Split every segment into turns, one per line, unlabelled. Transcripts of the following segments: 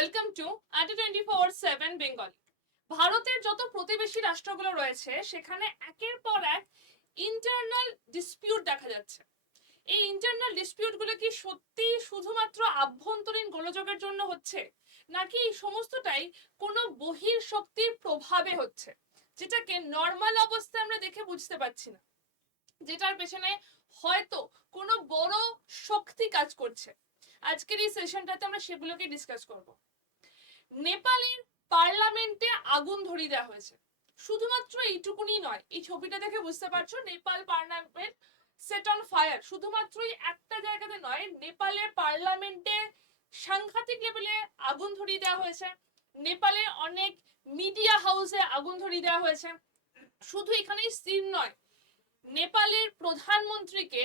Welcome to আটি twenty four seven Bengal ভারতের যত প্রতিবেশী রাষ্ট্রগুলো রয়েছে, সেখানে একের পর এক ইন্টারনাল ডিসপিউট দেখা যাচ্ছে। এই ইন্টারনাল ডিসপিউটগুলো কি সত্যি শুধুমাত্র আভ্যন্তরীণ গোলযোগের জন্য হচ্ছে, নাকি এই সমস্তটাই কোনো বহির শক্তির প্রভাবে হচ্ছে, যেটাকে নর্মাল অবস্থায় আমরা দেখে বুঝতে পারছি না? যেটার পেছনে হয়তো কোনো বড় শক্তি কাজ করছে। আজকের এই সেশনটাতে আমরা সেগুলোকে ডিসকাস করব। নেপালের পার্লামেন্টে আগুন ধরিয়ে দেওয়া হয়েছে। শুধুমাত্র এইটুকুনি নয়, এই ছবিটা দেখে বুঝতে পারছ, Nepal parliament set on fire শুধুমাত্রই একটা জায়গাতে নয় নেপালে পার্লামেন্টে সাংঘাতিক লেভেলে আগুন ধরিয়ে দেওয়া হয়েছে। নেপালে অনেক মিডিয়া হাউসে আগুন ধরিয়ে দেওয়া হয়েছে। শুধু এখানেই স্থির নয়, নেপালের প্রধানমন্ত্রীকে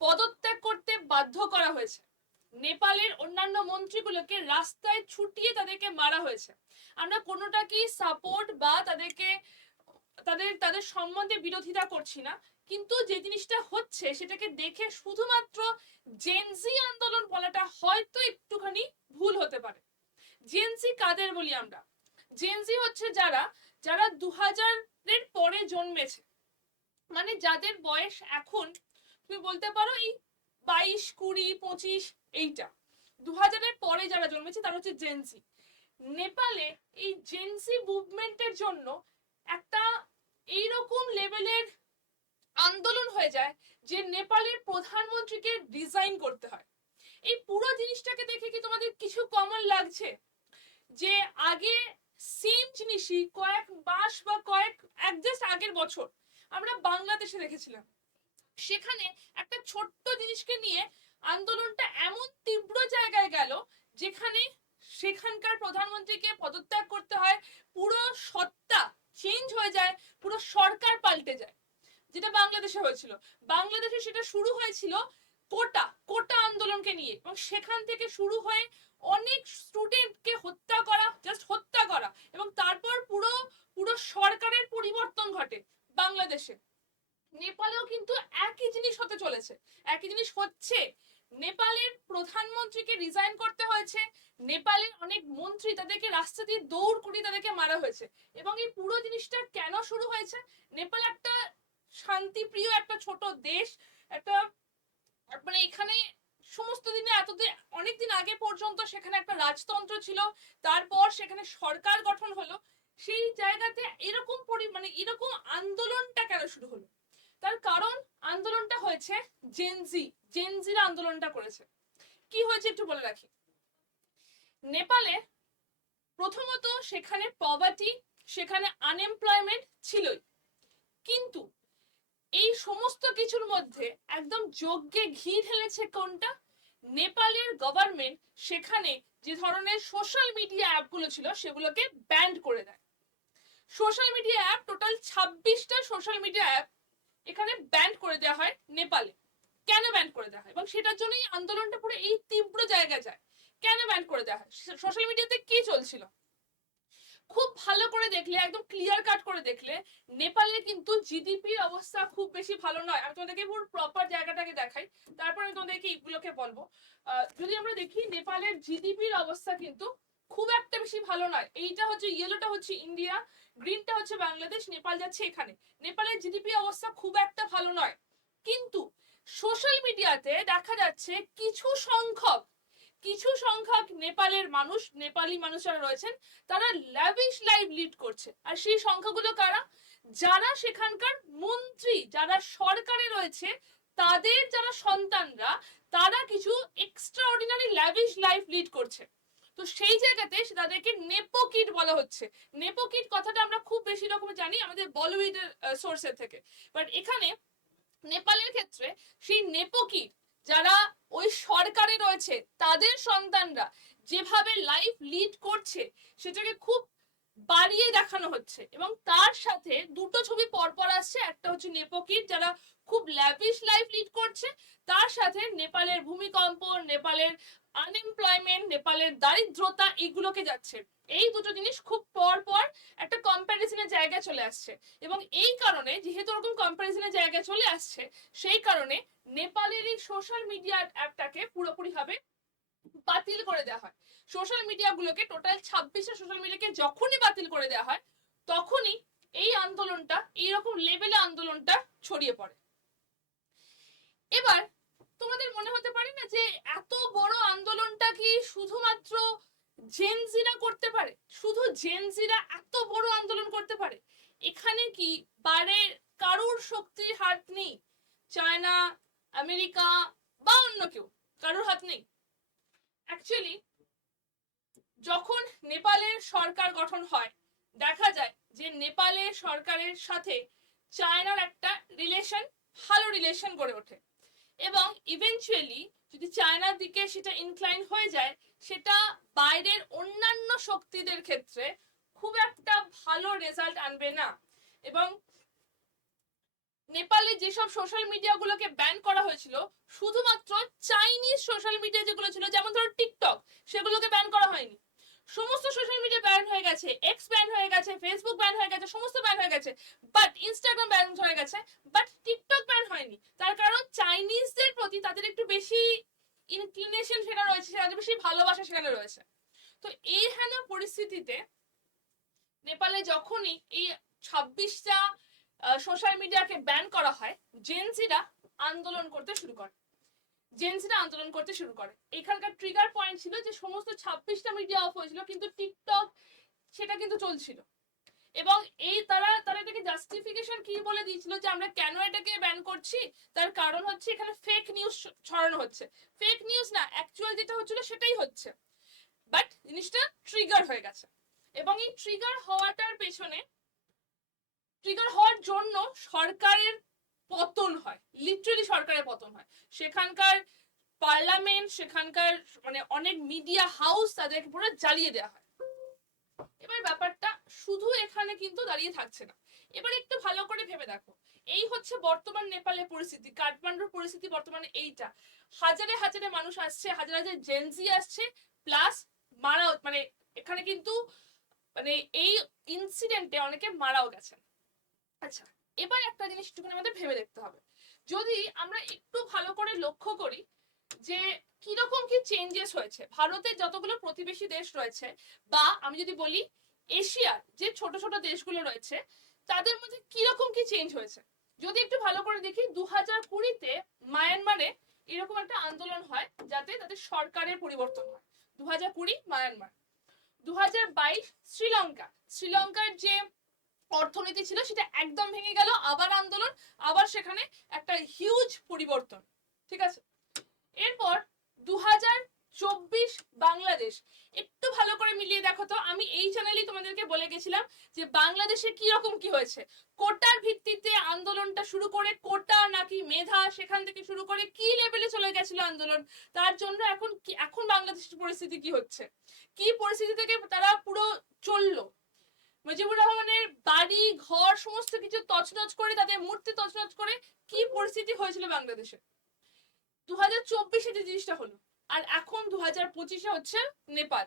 পদত্যাগ করতে বাধ্য করা হয়েছে। নেপালের অন্যান্য মন্ত্রীগুলোকে রাস্তায় ছুটিয়ে তাদেরকে মারা হয়েছে। আমরা কোনোটাকেই সাপোর্ট বা তাদেরকে, তাদের তাদের সম্বন্ধে বিরোধিতা করছি না। কিন্তু যে জিনিসটা হচ্ছে, সেটাকে দেখে শুধুমাত্র জেনজি আন্দোলন বলাটা হয়তো একটুখানি ভুল হতে পারে। জেনজি কাদের বলি আমরা? জেনজি হচ্ছে যারা যারা দু হাজারের পরে জন্মেছে। মানে যাদের বয়স এখন, তুমি বলতে পারো এই বাইশ, কুড়ি, পঁচিশ এইটা। দু হাজারের পরে যারা জন্মেছে, তারা হচ্ছে জেনসি নেপালে এই জেন্সি মুভমেন্টের জন্য একটা এইরকম লেভেলের আন্দোলন হয়ে যায়, যে নেপালের প্রধানমন্ত্রীকে রিজাইন করতে হয়। এই পুরো জিনিসটাকে দেখে কি তোমাদের কিছু কমন লাগছে? যে আগে সেম জিনিসই, কয়েক মাস বা কয়েক একজাস্ট আগের বছর আমরা বাংলাদেশে দেখেছিলাম। সেখানে একটা ছোট্ট জিনিসকে নিয়ে আন্দোলনটা এমন তীব্র জায়গায় গেল যেখানে সেখানকার প্রধানমন্ত্রীকে পদত্যাগ করতে হয়, পুরো সত্তা চেঞ্জ হয়ে যায়, পুরো সরকার পাল্টে যায়। যেটা বাংলাদেশে হয়েছিল। বাংলাদেশে সেটা শুরু হয়েছিল কোটা কোটা আন্দোলনকে নিয়ে এবং সেখান থেকে শুরু হয়ে অনেক স্টুডেন্টকে হত্যা করা জাস্ট হত্যা করা এবং তারপর পুরো পুরো সরকারের পরিবর্তন ঘটে বাংলাদেশে নেপালেও কিন্তু একই জিনিস হতে চলেছে একই জিনিস হচ্ছে নেপালের প্রধানমন্ত্রীকে রিজাইন করতে হয়েছে নেপালের অনেক মন্ত্রী তাদেরকে রাস্তা দিয়ে দৌড় করিয়ে তাদেরকে মারা হয়েছে এবং এই পুরো জিনিসটা কেন শুরু হয়েছে নেপাল একটা শান্তিপ্রিয় একটা ছোট দেশ, একটা মানে এখানে সমস্ত দিনে এতদিন অনেকদিন আগে পর্যন্ত সেখানে একটা রাজতন্ত্র ছিল, তারপর সেখানে সরকার গঠন হলো, সেই জায়গাতে এরকম মানে এরকম আন্দোলনটা কেন শুরু হলো? তার কারণ আন্দোলনটা হয়েছে জেনজি জেনজিরা আন্দোলনটা করেছে। কি হয়েছে একটু বলে রাখি। নেপালে প্রথমত সেখানে পভার্টি সেখানে আনএমপ্লয়মেন্ট ছিলই। কিন্তু এই সমস্ত কিছুর মধ্যে একদম যজ্ঞে ঘি ঢেলেছে কোনটা? নেপালের গভর্নমেন্ট সেখানে যে ধরনের সোশ্যাল মিডিয়া অ্যাপগুলো ছিল সেগুলোকে ব্যান্ড করে দেয়। সোশ্যাল মিডিয়া অ্যাপ টোটাল ছাব্বিশটা সোশ্যাল মিডিয়া অ্যাপ এখানে ব্যান্ড করে দেওয়া হয় নেপালে। কেন ব্যান্ড করে দেওয়া হয়? এবং সেটার জন্যই আন্দোলনটা পুরো এই তীব্র জায়গায় যায়। কেন ব্যান্ড করে দেওয়া হয়? সোশ্যাল মিডিয়াতে কি চলছিল? খুব ভালো করে দেখলে, একদম ক্লিয়ার কাট করে দেখলে, নেপালের কিন্তু জিডিপির অবস্থা খুব বেশি ভালো নয়। আমি তোমাদেরকে পুরো প্রপার জায়গাটাকে দেখাই। তারপর আমি তোমাদেরকে এইগুলোকে বলব। যদি আমরা দেখি, নেপালের জিডিপির অবস্থা কিন্তু খুব একটা বেশি ভালো নয়। এইটা হচ্ছে ইয়েলোটা হচ্ছে ইন্ডিয়া গ্রিনটা হচ্ছে বাংলাদেশ নেপাল যাচ্ছে এখানে। নেপালের জিডিপি অবস্থা খুব একটা ভালো নয়। কিন্তু সোশ্যাল মিডিয়াতে দেখা যাচ্ছে কিছু সংখ্যক কিছু সংখ্যক নেপালের মানুষ, নেপালি মানুষরা রয়েছেন, তারা ল্যাভিশ লাইভ লিড করছে আর সেই সংখ্যাগুলো কারা? যারা সেখানকার মন্ত্রী, যারা সরকারে রয়েছে, তাদের যারা সন্তানরা, তারা কিছু extra ordinary lavish life lead করছে। তো সেই জায়গাতে তাদেরকে নেপোকিট বলা হচ্ছে। নেপোকিট কথাটা আমরা খুব বেশি রকম জানি আমাদের বলিউডের সোর্সের থেকে। বাট এখানে নেপালের ক্ষেত্রে সেই নেপোকিট যারা ওই সরকারে রয়েছে, তাদের সন্তানরা যেভাবে লাইফ লিড করছে, সেটাকে খুব বাড়িয়ে দেখানো হচ্ছে। এবং তার সাথে দুটো ছবি পরপর আসছে, একটা হচ্ছে নেপোকিট যারা খুব ল্যাভিশ লাইফ লিড করছে, তার সাথে নেপালের ভূমিকম্প নেপালের আনএমপ্লয়মেন্ট নেপালের দারিদ্রতা এগুলোকে যাচ্ছে। এই দুটো জিনিস খুব পর পর একটা কম্প্যারিজনের জায়গায় চলে আসছে। এবং এই কারণে, যেহেতু ওরকম কম্প্যারিজনের জায়গায় চলে আসছে, সেই কারণে নেপালের এই সোশ্যাল মিডিয়া অ্যাপটাকে পুরোপুরি ভাবে বাতিল করে দেওয়া হয়। সোশ্যাল মিডিয়াগুলোকে টোটাল ছাব্বিশটা সোশ্যাল মিডিয়াকে যখনই বাতিল করে দেওয়া হয়, তখনই এই আন্দোলনটা, এইরকম লেভেলে আন্দোলনটা ছড়িয়ে পড়ে। এবার তোমাদের মনে হতে পারে না যে এত বড় আন্দোলনটা কি শুধুমাত্র জেনজিরা করতে পারে? শুধু জেনজিরা এত বড় আন্দোলন করতে পারে? এখানে কি বাইরে কারুর শক্তির হাত নেই? চায়না, আমেরিকা বা অন্য কেউ? কারুর হাত নেই? অ্যাকচুয়ালি যখন নেপালের সরকার গঠন হয়, দেখা যায় যে নেপালের সরকারের সাথে চায়নার একটা রিলেশন ভালো রিলেশন গড়ে ওঠে। এবং ইভেনচুয়ালি যদি চায়নার দিকে সেটা ইনক্লাইন হয়ে যায়, সেটা বাইরের অন্যান্য শক্তিদের ক্ষেত্রে খুব একটা ভালো রেজাল্ট আনবে না। এবং নেপালে যেসব সোশ্যাল মিডিয়াগুলোকে ব্যান করা হয়েছিল, শুধুমাত্র চাইনিজ সোশ্যাল মিডিয়া যেগুলো ছিল, যেমন ধরো টিকটক সেগুলোকে ব্যান করা হয়নি। সমস্ত সোশ্যাল মিডিয়া ব্যান হয়ে গেছে এক্স ব্যান হয়ে গেছে ফেসবুক ব্যান হয়ে গেছে, সমস্ত ব্যান হয়ে গেছে বাট ইনস্টাগ্রাম ব্যান হয়ে গেছে বাট ব্যান হয়নি। তার কারণ চাইনিজদের প্রতি তাদের একটু বেশি ইনক্লিনেশন সেখানে রয়েছে, সেখানে বেশি ভালোবাসা সেখানে রয়েছে। তো এই হেন পরিস্থিতিতে নেপালে যখনই এই ছাব্বিশটা সোশ্যাল মিডিয়াকে ব্যান করা হয় জেন্সিরা আন্দোলন করতে শুরু করে। জেনসিরা আন্দোলন করতে শুরু করে। এখানকার ট্রিগার পয়েন্ট ছিল যে সমস্ত ছাব্বিশটা মিডিয়া অফ হয়েছিল, কিন্তু টিকটক সেটা কিন্তু চলছিল। এবং এই তারা তারা এটাকে জাস্টিফিকেশন কি বলে দিয়েছিল যে আমরা কেন এটাকে ব্যান করছি? তার কারণ হচ্ছে এখানে ফেক নিউজ ছড়ানো হচ্ছে। ফেক নিউজ না অ্যাকচুয়াল যেটা হচ্ছিল সেটাই হচ্ছে। বাট জিনিসটা ট্রিগার হয়ে গেছে। এবং এই ট্রিগার হওয়াটার পেছনে ট্রিগার হওয়ার জন্য সরকারের পতন হয়। লিটারেলি সরকারের পতন হয়। সেখানকার পার্লামেন্ট সেখানকার মানে অনেক মিডিয়া হাউস তাদেরকে পুরো জ্বালিয়ে দেওয়া হয়। এবার ব্যাপারটা শুধু এখানে কিন্তু দাঁড়িয়ে থাকছে না। এবার একটু ভালো করে ভেবে দেখো। এই হচ্ছে বর্তমান নেপালের পরিস্থিতি, কাঠমান্ডুর পরিস্থিতি বর্তমানে এইটা। হাজারে হাজারে মানুষ আসছে, হাজার হাজার জেনজি আসছে প্লাস মারা মানে এখানে কিন্তু মানে এই ইনসিডেন্টে অনেকে মারাও গেছেন। আচ্ছা এবার একটা জিনিস একটুখানি আমাদের ভেবে দেখতে হবে। যদি আমরা একটু ভালো করে লক্ষ্য করি যে কীরকম কি চেঞ্জেস হয়েছে, ভারতের যতগুলো প্রতিবেশী দেশ রয়েছে, বা আমি যদি বলি এশিয়ার যে ছোট ছোট দেশগুলো রয়েছে, তাদের মধ্যে কীরকম কি চেঞ্জ হয়েছে? যদি একটু ভালো করে দেখি দু হাজার কুড়িতে মায়ানমারে এরকম একটা আন্দোলন হয়, যাতে তাদের সরকারের পরিবর্তন হয়। দু হাজার কুড়ি, মায়ানমার। দু হাজার বাইশ, শ্রীলঙ্কা। শ্রীলঙ্কার যে অর্থনীতি ছিল, সেটা একদম ভেঙে গেল, আবার আন্দোলন, আবার সেখানে একটা হিউজ পরিবর্তন। ঠিক আছে? এরপর দু হাজার চব্বিশ বাংলাদেশ। একটু ভালো করে মিলিয়ে দেখো তো, আমি এই চ্যানেলেই তোমাদেরকে বলে গেছিলাম যে বাংলাদেশে কি রকম কি হয়েছে। কোটার ভিত্তিতে আন্দোলনটা শুরু করে কোটা নাকি মেধা সেখান থেকে শুরু করে কি লেভেলে চলে গেছিল আন্দোলন, তার জন্য এখন কি, এখন বাংলাদেশের পরিস্থিতি কি হচ্ছে? কি পরিস্থিতি থেকে তারা পুরো চলল? মুজিবুর রহমানের বাড়ি, ঘর, সমস্ত কিছু তছনছ করে, তাদের মূর্তি তছনছ করে কি পরিস্থিতি হয়েছিল বাংলাদেশে? দু হাজার চব্বিশে যে জিনিসটা হলো আর এখন দু হাজার পঁচিশে হচ্ছে নেপাল।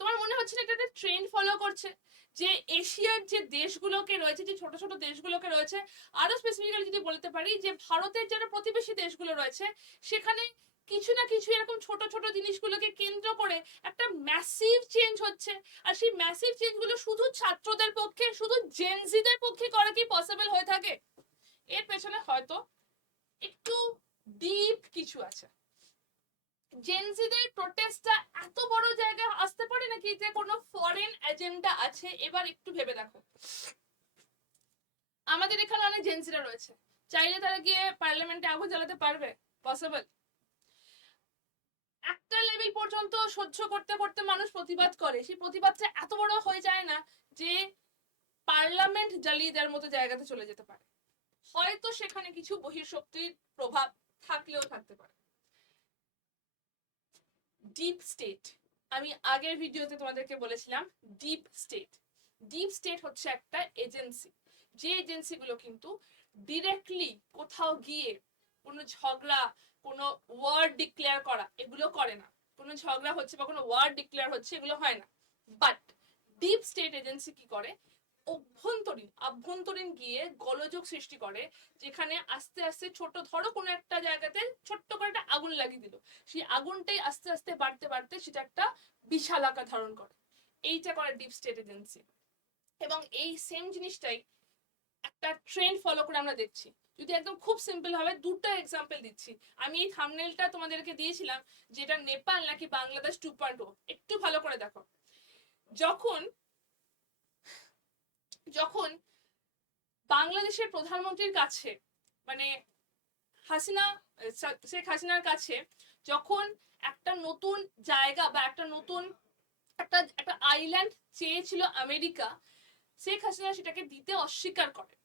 তোমার মনে হচ্ছে না এটা একটা ট্রেন্ড ফলো করছে? যে এশিয়ার যে দেশগুলোকে রয়েছে, যে ছোট ছোট দেশগুলোকে রয়েছে, আরও স্পেসিফিক্যালি যদি বলতে পারি যে ভারতের যারা প্রতিবেশী দেশগুলো রয়েছে, সেখানে কিছু না কিছু এরকম ছোট ছোট জিনিসগুলোকে কেন্দ্র করে একটা ম্যাসিভ চেঞ্জ হচ্ছে। আর সেই ম্যাসিভ চেঞ্জগুলো শুধু ছাত্রদের পক্ষে, শুধু জেনজিদের পক্ষে করা কি পসিবল হয়ে থাকে? এর পেছনে হয়তো একটু ডিপ কিছু আছে। জেনজিদের প্রোটেস্টটা এত বড় জায়গায় আসতে পারে নাকি? যে কোনো ফরেন এজেন্ডা আছে? এবার একটু ভেবে দেখো। আমাদের এখানে অনেক জেনজিরা রয়েছে। চাইলে তারা গিয়ে পার্লামেন্টে আগুন জ্বালাতে পারবে? পসিবল একটা লেভেল পর্যন্ত সহ্য করতে করতে মানুষ প্রতিবাদ করে। সেই প্রতিবাদটা এত বড় হয়ে যায় না যে পার্লামেন্ট জ্বালিয়ে দেওয়ার মতো জায়গাতে চলে যেতে পারে। হয়তো সেখানে কিছু বহির্শক্তির প্রভাব থাকলেও থাকতে পারে। ডিপ স্টেট আমি আগের ভিডিওতে তোমাদেরকে বলেছিলাম ডিপ স্টেট ডিপ স্টেট হচ্ছে একটা এজেন্সি যে এজেন্সিগুলো কিন্তু ডিরেক্টলি কোথাও গিয়ে কোনো ঝগড়া, কোনো ওয়ার্ড ডিক্লেয়ার করা, এগুলো করে না। কোনো ঝগড়া হচ্ছে বা কোনো ওয়ার্ড ডিক্লেয়ার হচ্ছে, এগুলো হয় না। বাট ডিপ স্টেট এজেন্সি কি করে? অভ্যন্তরীণ, আভ্যন্তরীণ গিয়ে গোলযোগ সৃষ্টি করে, যেখানে আস্তে আস্তে ছোট, ধরো কোনো একটা জায়গাতে ছোট্ট করে একটা আগুন লাগিয়ে দিল। সেই আগুনটাই আস্তে আস্তে বাড়তে বাড়তে সেটা একটা বিশাল আকার ধারণ করে। এইটা করে ডিপ স্টেট এজেন্সি এবং এই সেম জিনিসটাই একটা ট্রেন্ড ফলো করে আমরা দেখছি। যদি একদম খুব সিম্পল ভাবে দুটো এক্সাম্পল দিচ্ছি। আমি এই থামনেলটা তোমাদেরকে দিয়েছিলাম, যেটা নেপাল নাকি বাংলাদেশ টু পয়েন্ট একটু ভালো করে দেখো। যখন যখন বাংলাদেশের প্রধানমন্ত্রীর কাছে মানে হাসিনা শেখ হাসিনার কাছে যখন একটা নতুন জায়গা বা একটা নতুন, একটা একটা আইল্যান্ড চেয়েছিল আমেরিকা, শেখ হাসিনা সেটাকে দিতে অস্বীকার করে।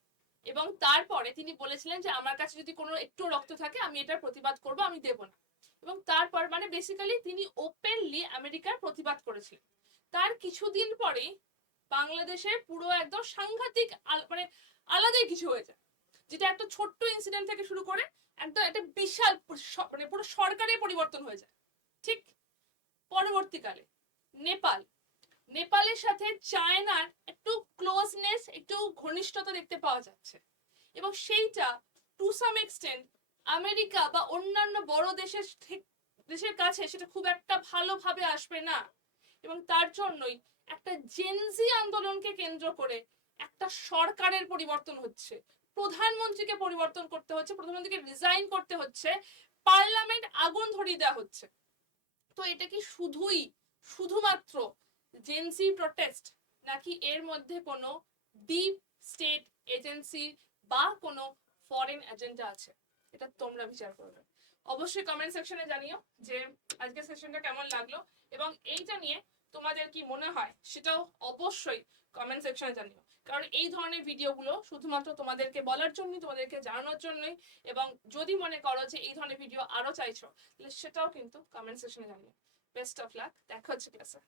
এবং তারপরে তিনি বলেছিলেন যে, আমার কাছে যদি কোনো একটু রক্ত থাকে, আমি এটার প্রতিবাদ করব, আমি দেব না। এবং তারপর মানে বেসিক্যালি তিনি ওপেনলি আমেরিকার প্রতিবাদ করেছিলেন। তার কিছুদিন পরেই বাংলাদেশে পুরো একদম সাংঘাতিক মানে আলাদাই কিছু হয়ে যায় যেটা একটা ছোট্ট ইনসিডেন্ট থেকে শুরু করে একদম একটা বিশাল মানে পুরো সরকারের পরিবর্তন হয়ে যায় ঠিক পরবর্তীকালে নেপাল, নেপালের সাথে চায়নার একটু ক্লোজনেস একটু ঘনিষ্ঠতা দেখতে পাওয়া যাচ্ছে। এবং সেইটা টু সাম এক্সটেন্ট আমেরিকা বা অন্যান্য বড় দেশের দেশের কাছে সেটা খুব একটা ভালোভাবে আসবে না। এবং তার জন্যই একটা জেনজি আন্দোলনকে কেন্দ্র করে একটা সরকারের পরিবর্তন হচ্ছে। প্রধানমন্ত্রীকে পরিবর্তন করতে হচ্ছে, প্রধানমন্ত্রীকে রিজাইন করতে হচ্ছে পার্লামেন্ট আগুন ধরিয়ে দেওয়া হচ্ছে। তো এটা কি শুধুই, শুধুমাত্র জেনসি প্রটেস্ট নাকি এর মধ্যে কোনো ডিপ স্টেট এজেন্সি বা কোনো ফরেন এজেন্ডা আছে? এটা তোমরা বিচার করবে। অবশ্যই কমেন্ট সেকশনে জানিও যে আজকের সেশনটা কেমন লাগল এবং এইটা নিয়ে তোমাদের কি মনে হয়? সেটাও অবশ্যই কমেন্ট সেকশনে জানিও। কারণ এই ধরনের ভিডিওগুলো শুধুমাত্র তোমাদেরকে বলার জন্যই, তোমাদেরকে জানানোর জন্যই এবং যদি মনে করো যে এই ধরনের ভিডিও আরও চাইছো, তাহলে সেটাও কিন্তু কমেন্ট সেকশনে জানিও। বেস্ট অফ লাক দেখা হচ্ছে ক্লাসে